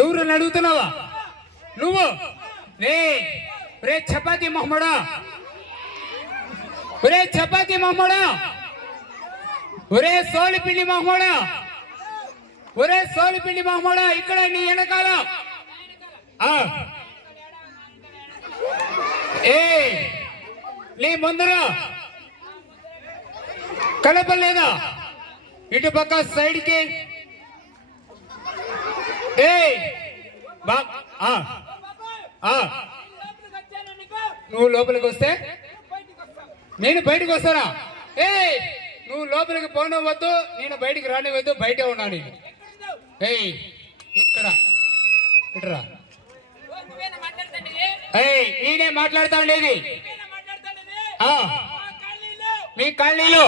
ఎవరని అడుగుతున్నావా నువ్వు? రే రే చపాతి మొహమ్మడా, ఒరే చపాతి మొహమ్మడా, ఒరే సోలిపిండి మొహమ్మడా, ఒరే సోలిపిండి మొహమ్మడా, ఇక్కడ నీ వెనకాల ఏ నీ ముందర కలపలేదా? ఇటు పక్క సైడ్ కి ఏ నువ్వు లోపలికి వస్తే నేను బయటకు వస్తానా? ఏ నువ్వు లోపలికి పోనవద్దు, నేను బయటికి రానివద్దు, బయటే ఉన్నా నేను. ఏయ్ ఇక్కడ ఇట్రా. ఏయ్ నేనే మాట్లాడుతా ఉండేది. మీ కాలనీలో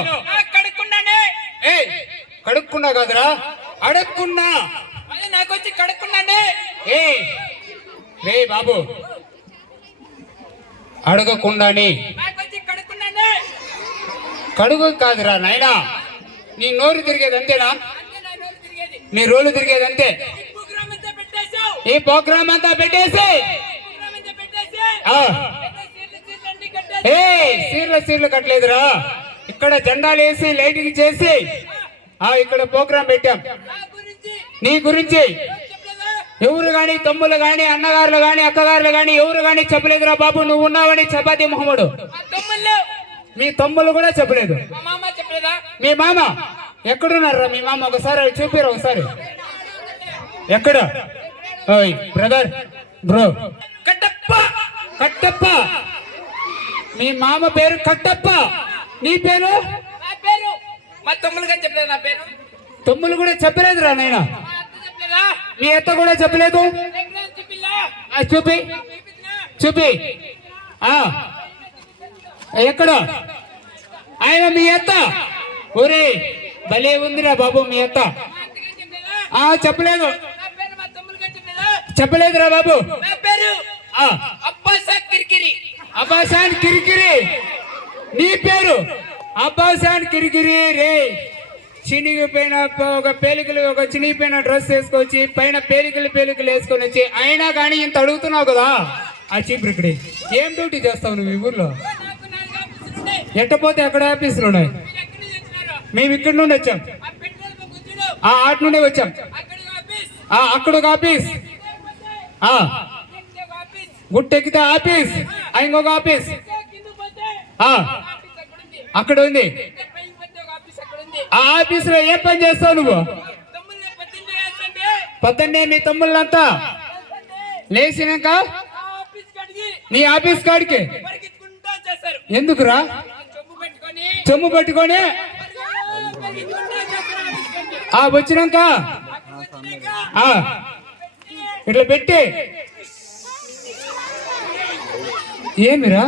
ఏయ్ కడుక్కున్నా కాదురా, అడుక్కున్నా. నాకు వచ్చి కడుక్కున్నానే. ఏ రే బాబు అడగకుండానే కడుగు కాదురా నాయనా, నీ నోరు తిరిగేది అంతేనా? నీ రోలు తిరిగేది అంతే. ఈ ప్రోగ్రామ్ అంతా పెట్టేసి ఏ సీర్లు కట్టలేదురా, ఇక్కడ జెండాలు వేసి లైటింగ్ చేసి ఇక్కడ ప్రోగ్రామ్ పెట్టాం. నీ గురించి ఎవరు గాని, తమ్ముళ్ళు గాని, అన్నగారులు గాని, అక్కగారులు గాని ఎవరు గాని చెప్పలేదురా బాబు. నువ్వు ఉన్నావని చపాతి మొహమ్మడు. మీ తమ్ముళ్ళు కూడా చెప్పలేదు. మీ మామ ఎక్కడున్నారా? మీ మామ ఒకసారి చూపిరా ఒకసారి. ఎక్కడ? ఓయ్ బ్రదర్ బ్రో, కట్టప్ప కట్టప్ప. మీ మామ పేరు కట్టప్ప, నీ పేరు? నా పేరు మా తమ్ములుగా చెప్పలేదు. నా పేరు తమ్ముళ్ళు కూడా చెప్పలేదురా నాయనా. మీ అత్త కూడా చెప్పలేదు. చూపి చూపి. ఎక్కడ ఆయన మీ అత్త? ఒరే భలే ఉందిరా బాబు మీ అత్త. చెప్పలేదు చెప్పలేదురా బాబు. అబ్బాసాన్ కిరికిరి. నీ పేరు అబ్బాసాన్ కిరికిరి. రే చినిగిపోయిన ఒక పేలికలు, ఒక చినిగిపోయిన డ్రెస్ వేసుకొచ్చి పైన పేలికలు వేసుకొని వచ్చి అయినా కానీ ఇంత అడుగుతున్నావు కదా. ఆ చీపురిక్కడి ఏం డ్యూటీ చేస్తావు నువ్వు ఈ ఊర్లో? ఎట్టపోతే ఎక్కడ ఆఫీసులు ఉన్నాయి? మేము ఇక్కడ నుండి వచ్చాం, ఆట నుండి వచ్చాం. అక్కడ ఒక ఆఫీస్, గుట్టెక్కితే ఆఫీస్, ఇంకొక ఆఫీస్ అక్కడ ఉంది. ఆ ఆఫీసులో ఏం పని చేస్తావు నువ్వు? పొద్దున్నే మీ తమ్ముళ్ళంతా లేచినాక నీ ఆఫీస్ కాడికి ఎందుకురా? చెమ్ము పట్టుకొని వచ్చినాక ఇట్లా పెట్టి ఏమిరా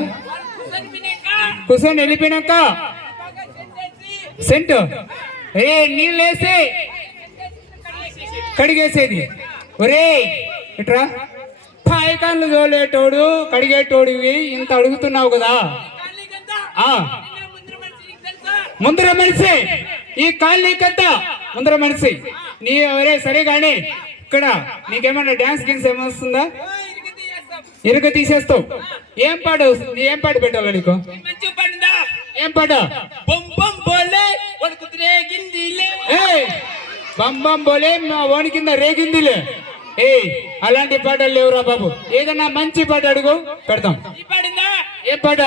కూర్చొని వెళ్ళిపోయినాక సెంటు నీళ్ళు వేసి కడిగేసేది. ఒరే ఇట్రా, పాయకాన్లు తోలేటోడు కడిగేటోడివి ఇంత అడుగుతున్నావు కదా. ముందర మనిషి ఈ కాలనీకంతా ముందర మనిషి నీ. ఒరే సరే కానీ ఇక్కడ నీకేమన్నా డాన్స్ గిన్స్ ఏమొస్తుందా? ఇరుగ తీసేస్తావు. ఏం పాట ఏం పాట పెట్టాలా నీకు? ఏం పాట? బంబం బోలే ఓని కింద రేగిందిలే. అలాంటి పాటలు లేవురా బాబు. ఏదన్నా మంచి పాట అడుగు పెడతాం. ఏ పాట?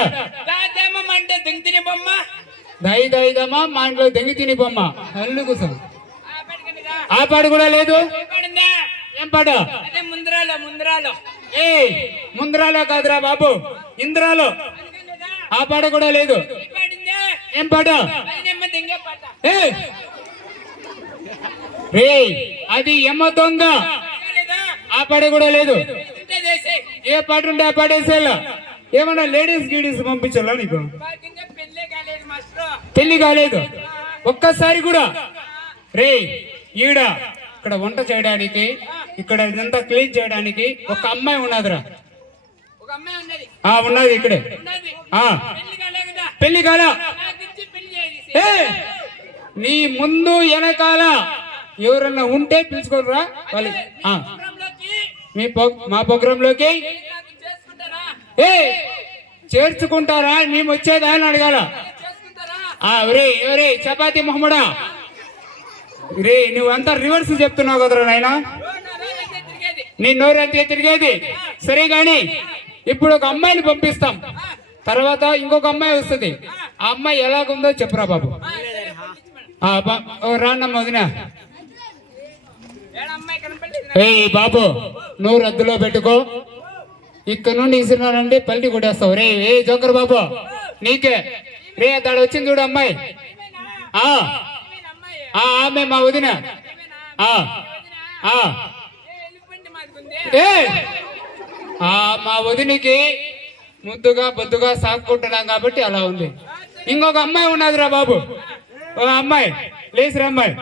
దై దైదమ్మా మా ఇంట్లో దెంగి తిని బొమ్మ అల్లు కూసం. ఆ పాట కూడా లేదు. ఏం పాట? ముందరాలో కాదురా బాబు, ఇంద్రాలో. ఆ పాట కూడా లేదు. ఏం పాట? రే అది ఎమ్మ దొంగ. ఆ పాట కూడా లేదు. ఏ పాట ఉంటే ఆ పాట వేసేలా. ఏమన్నా లేడీస్ గీడీస్ పంపించాలా నీకు? పెళ్లి కాలేదు ఒక్కసారి కూడా. రే ఈడ ఇక్కడ వంట చేయడానికి, ఇక్కడ ఇదంతా క్లీన్ చేయడానికి ఒక అమ్మాయి ఉన్నదిరా. ఉన్నది ఇక్కడే. పెళ్లి కాల. నీ ముందు వెనకాల ఎవరన్నా ఉంటే పిలుచుకోరురా వాళ్ళు. మా ప్రోగ్రామ్ లోకి నాకు చేసుకుంటారా ఏ చేర్చుకుంటారా మేము వచ్చేదా అని అడగాల చేసుకుంటారా ఒరే చపాతి మొహమ్మడా రే నువ్వంతా రివర్స్ చెప్తున్నావు కదరా నాయన ఓ, నా రోజంతా తిరిగేది నీ నోరు అంతే తిరిగేది సరే గాని ఇప్పుడు ఒక అమ్మాయిని పంపిస్తాం తర్వాత ఇంకొక అమ్మాయి వస్తుంది ఆ అమ్మాయి ఎలాగుందో చెప్పురా బాబు రాన్నమ్మ వదిన ఏడ అమ్మాయి కనపడలేదు ఏయ్ బాబు నువ్వు రద్దులో పెట్టుకో ఇక్కడ నుండి ఇస్తున్నానంటే పల్లి కొట్టేస్తావు రే ఏ జోకర్ బాబు నీకే రే అతడు వచ్చింది చూడు అమ్మాయి ఆ ఆమె మా వదిన ఆ ఆ ఎలిఫెంట్ మాదికుంది ఏ మా వదినికి ముద్దుగా బొద్దుగా సాక్కుంటున్నాం కాబట్టి అలా ఉంది ఇంకొక అమ్మాయి ఉన్నదిరా బాబు ఓ అమ్మాయి లేచిరా అమ్మాయి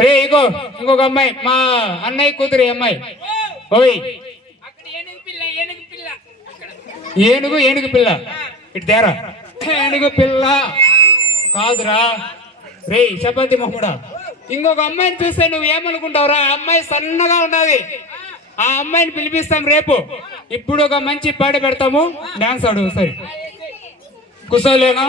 రే ఇగో ఇంకొక అమ్మాయి మా అన్నయ్య కూతురు ఈ అమ్మాయి ఓయ్ అక్కడ ఏనుగు పిల్ల అక్కడ ఏనుగు పిల్ల ఇటు తేరా ఏనుగు పిల్ల కాదురా రే చపాతి మొహముడా ఇంకొక అమ్మాయిని చూస్తే నువ్వు ఏమనుకుంటావురా ఆ అమ్మాయి సన్నగా ఉన్నది ఆ అమ్మాయిని పిలిపిస్తాం రేపు ఇప్పుడు ఒక మంచి పాట పెడతాము డాన్స్ ఆడు సరే కుసోలేనా